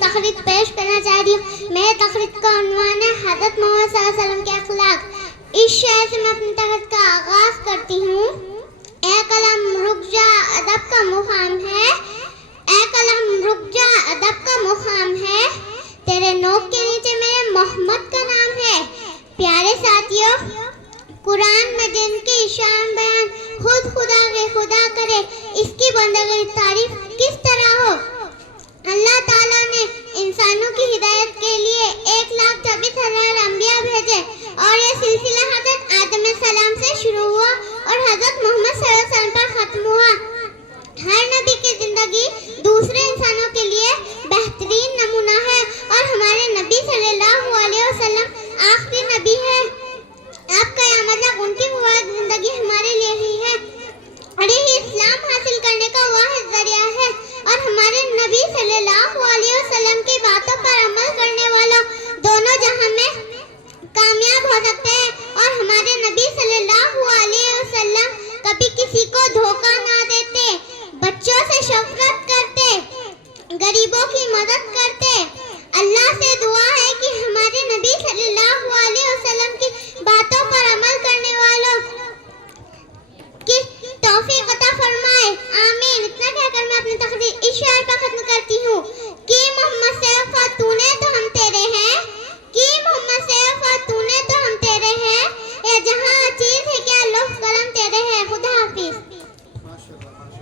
تقریر پیش کرنا چاہ رہی ہوں. میرے تقریر کا عنوان ہے حضرت محمد صلی اللہ علیہ وسلم کے اخلاق. اس شعر سے میں اپنی تقریر کا آغاز کرتی ہوں. اے قلم رک جا ادب کا مقام ہے, اے قلم رک جا ادب کا مقام ہے, تیرے نوک کے نیچے میرے محمد کا نام ہے. پیارے ساتھیوں, قرآن میں جن کی شان بیان خود خدا کے خدا کرے, اس کی بندگی تعریف کس طرح ہو. اللہ تعالیٰ نے انسانوں کی ہدایت کے لیے 1,24,000 انبیاء بھیجے اور یہ سلسلہ حضرت آدم علیہ السلام سے شروع ہوا اور حضرت محمد صلی اللہ علیہ وسلم پر ختم ہوا. ہر نبی کی زندگی دوسرے انسانوں کے لیے بہترین نمونہ ہے اور ہمارے نبی صلی اللہ علیہ وسلم آخری نبی ہے. اب قیامت تک ان کی مبارک زندگی ہمارے لیے ہی ہے اور یہی اسلام حاصل کرنے کا واحد ذریعہ ہے. اور ہمارے نبی صلی اللہ علیہ وسلم کی باتوں پر عمل کرنے والوں دونوں جہاں میں کامیاب ہو سکتے ہیں. اور ہمارے نبی صلی اللہ علیہ وسلم کبھی کسی کو دھوکہ نہ دیتے, بچوں سے شفقت کرتے, غریبوں کی مدد